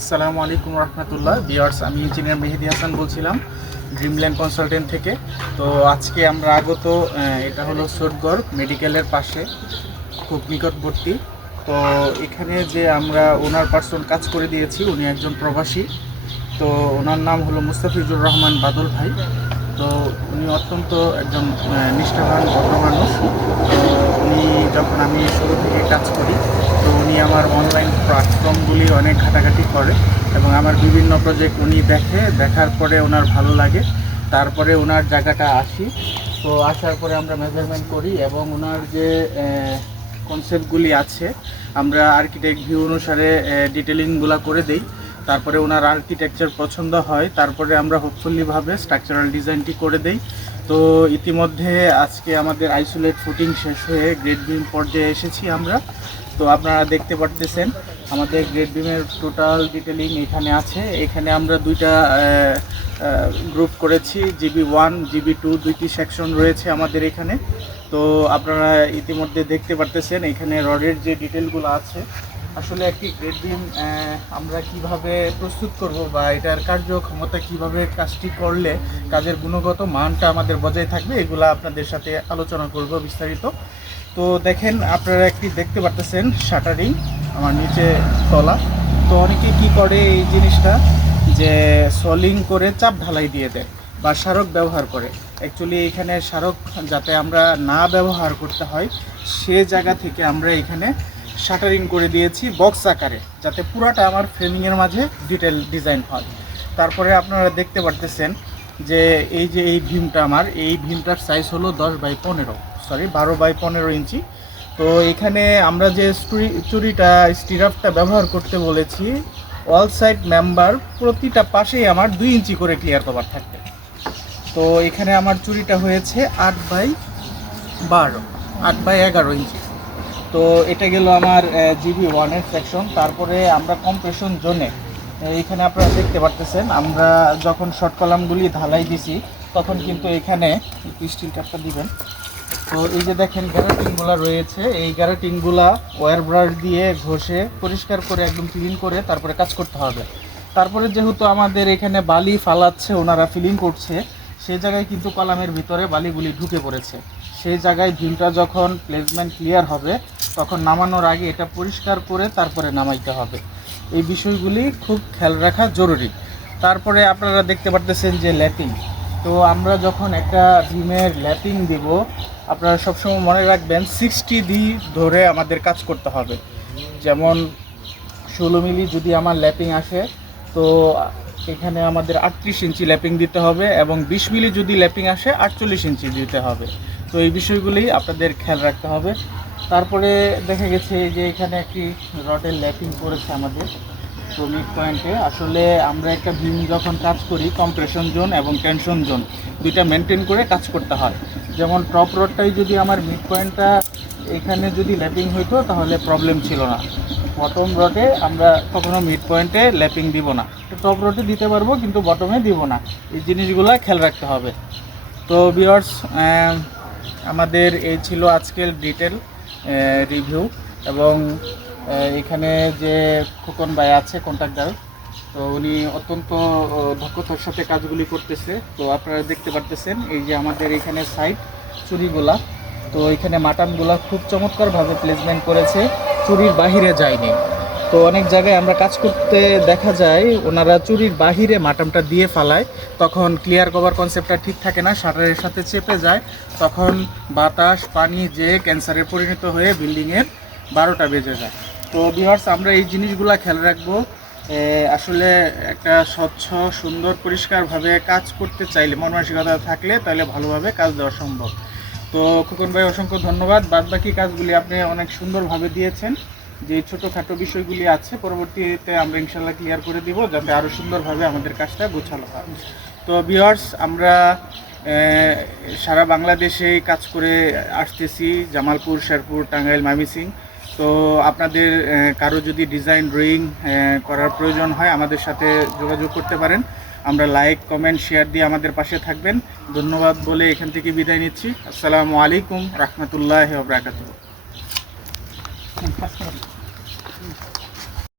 আসসালামু আলাইকুম রহমতুল্লাহ ভিউয়ার্স, আমি ইঞ্জিনিয়ার মেহেদি হাসান বলছিলাম ড্রিমল্যান্ড কনসালটেন্ট থেকে। তো আজকে আমরা আগত এটা হলো সোটগড় মেডিকেলের পাশে, খুব নিকটবর্তী। তো এখানে যে আমরা ওনার পার্সন কাজ করে দিয়েছি, উনি একজন প্রবাসী। তো ওনার নাম হলো মুস্তাফিজুর রহমান বাদল ভাই। তো উনি অত্যন্ত একজন নিষ্ঠাবান ভদ্র মানুষ। তো উনি যখন আমি শুরু থেকে কাজ করি, তো উনি আমার অনলাইন প্ল্যাটফর্মগুলি অনেক ঘাটাঘাটি করে এবং আমার বিভিন্ন প্রজেক্ট উনি দেখার পরে ওনার ভালো লাগে। তারপরে ওনার জায়গাটা আসি। তো আসার পরে আমরা মেজারমেন্ট করি এবং ওনার যে কনসেপ্টগুলি আছে আমরা আর্কিটেক্ট ভিউ অনুসারে ডিটেলিংগুলো করে দেই। তারপরে ওনার আর্কিটেকচার পছন্দ হয়, তারপরে আমরা হোপফুলিভাবে স্ট্রাকচারাল ডিজাইনটি করে দেই। তো ইতিমধ্যে আজকে আমাদের আইসোলেট ফুটিং শেষ হয়ে গ্রেড বিম পর্যায়ে এসেছি আমরা। তো আপনারা দেখতে পারতেছেন আমাদের গ্রেড বিমের টোটাল ডিটেলিং এখানে আছে। এখানে আমরা দুইটা গ্রুপ করেছি, GB1 GB2 দুইটি সেকশন রয়েছে আমাদের এখানে। তো আপনারা ইতিমধ্যে দেখতে পারতেছেন এখানে রডের যে ডিটেলগুলো আছে। আসলে একটি গ্রেড বিম আমরা কিভাবে প্রস্তুত করব বা এটার কার্যক্ষমতা কিভাবে কাজটি করলে কাজের গুণগত মানটা আমাদের বজায় থাকবে, এগুলো আপনাদের সাথে আলোচনা করব বিস্তারিত। তো দেখেন, আপনারা একটি দেখতে পারতেছেন শাটারিং আমার নিচে তলা। তো অনেকে কি করে এই জিনিসটা, যে সলিং করে চাপ ঢালাই দিয়ে দেয় বা স্মারক ব্যবহার করে। অ্যাকচুয়ালি এখানে স্মারক যাতে আমরা না ব্যবহার করতে হয়, সে জায়গা থেকে আমরা এখানে শাটারিং করে দিয়েছি বক্স আকারে, যাতে পুরাটা আমার ফ্রেমিংয়ের মাঝে ডিটেল ডিজাইন হয়। তারপরে আপনারা দেখতে পারতেছেন যে এই ভীমটা, আমার এই ভীমটার সাইজ হলো 12 ইঞ্চি। তো এখানে আমরা যে চুরিটা স্টিরাপটা ব্যবহার করতে বলেছি, অল সাইড মেম্বার প্রতিটা পাশেই আমার 2 ইঞ্চি করে ক্লিয়ার কভার থাকবে। তো এখানে আমার চুরিটা হয়েছে 8/11 ইঞ্চি। তো এটা গেল আমার GB1 এর সেকশন। তারপরে আমরা কম্প্রেশন জোনে, এইখানে আপনারা দেখতে পারতেছেন আমরা যখন শর্ট কলামগুলি ঢালাই দিছি তখন কিন্তু এখানে স্টিল কাপটা দিবেন। তো এই যে দেখেন গ্যারাটিংগুলো রয়েছে, এই গ্যারাটিংগুলা ওয়্যার ব্রাশ দিয়ে ঘষে পরিষ্কার করে একদম ক্লিন করে তারপরে কাজ করতে হবে। তারপরে যেহেতু আমাদের এখানে বালি ফালাচ্ছে, ওনারা ফিলিং করছে, সেই জায়গায় কিন্তু কলামের ভিতরে বালিগুলি ঢুকে পড়েছে। সেই জায়গায় ভীমটা যখন প্লেসমেন্ট ক্লিয়ার হবে তখন নামানোর আগে এটা পরিষ্কার করে তারপরে নামাইতে হবে। এই বিষয়গুলি খুব খেয়াল রাখা জরুরি। তারপরে আপনারা দেখতে পারতেছেন যে ল্যাপিং। তো আমরা যখন একটা ভীমের ল্যাপিং দেব, আপনারা সবসময় মনে রাখবেন 60 দিয়ে ধরে আমাদের কাজ করতে হবে। যেমন 16 মিলি যদি আমার ল্যাপিং আসে, তো এখানে আমাদের 38 ইঞ্চি ল্যাপিং দিতে হবে, এবং 20 মিলি যদি ল্যাপিং আসে 48 ইঞ্চি দিতে হবে। তো এই বিষয়গুলি আপনাদের খেয়াল রাখতে হবে। তারপরে দেখা গেছে যে এখানে একটি রডের ল্যাপিং করেছে আমাদের। তো মিড পয়েন্টে আসলে আমরা একটা ভীম যখন কাজ করি, কম্প্রেশন জোন এবং টেনশন জোন দুইটা মেনটেন করে কাজ করতে হয়। যেমন টপ রডটাই যদি আমার মিড পয়েন্টটা এখানে যদি ল্যাপিং হইতো তাহলে প্রবলেম ছিল না। বটম রডে আমরা কখনো মিড পয়েন্টে ল্যাপিং দিব না, টপ রডে দিতে পারবো কিন্তু বটমে দিব না। এই জিনিসগুলো খেয়াল রাখতে হবে। তো ভিউয়ার্স, আমাদের এই ছিল আজকের ডিটেল রিভিউ। এবং এখানে যে খোকন ভাই আছে কন্ট্রাক্টর, তো উনি অত্যন্ত দক্ষতার সাথে কাজগুলি করতেছে। তো আপনারা দেখতে পারতেছেন এই যে আমাদের এখানে সাইড চুরিগুলা, তো এখানে মাটানগুলা খুব চমৎকারভাবে প্লেসমেন্ট করেছে, চুরির বাহিরে যায়নি। তো অনেক জায়গায় আমরা কাজ করতে দেখা যায় ওনারা চুরির বাহিরে মাটামটা দিয়ে ফালায়, তখন ক্লিয়ার কভার কনসেপ্টটা ঠিক থাকে না, শাটারের সাথে চেপে যায়, তখন বাতাস পানি যে ক্যান্সারে পরিণত হয়ে বিল্ডিংয়ের 12টা বেজে যায়। তো ভিউয়ার্স, আমরা এই জিনিসগুলো খেয়াল রাখবো। আসলে একটা স্বচ্ছ সুন্দর পরিষ্কারভাবে কাজ করতে চাইলে, মন মানসিকতা থাকলে তাহলে ভালোভাবে কাজ দেওয়া সম্ভব। তো খোকন ভাই অসংখ্য ধন্যবাদ। বাদবাকি কাজগুলি আপনি অনেক সুন্দরভাবে দিয়েছেন। যে ছোটোখাটো বিষয়গুলি আছে পরবর্তীতে আমরা ইনশাল্লাহ ক্লিয়ার করে দিব, যাতে আরও সুন্দরভাবে আমাদের কাজটা গোছানো হয়। তো ভিউয়ার্স, আমরা সারা বাংলাদেশেই কাজ করে আসতেছি, জামালপুর, শেরপুর, টাঙ্গাইল, ময়মনসিংহ। তো আপনাদের কারো যদি ডিজাইন ড্রয়িং করার প্রয়োজন হয় আমাদের সাথে যোগাযোগ করতে পারেন। আমরা লাইক কমেন্ট শেয়ার দিয়ে আমাদের পাশে থাকবেন। ধন্যবাদ বলে এখান থেকে বিদায় নিচ্ছি। আসসালামু আলাইকুম রহমতুল্লাহি ওয়া বারাকাতুহু।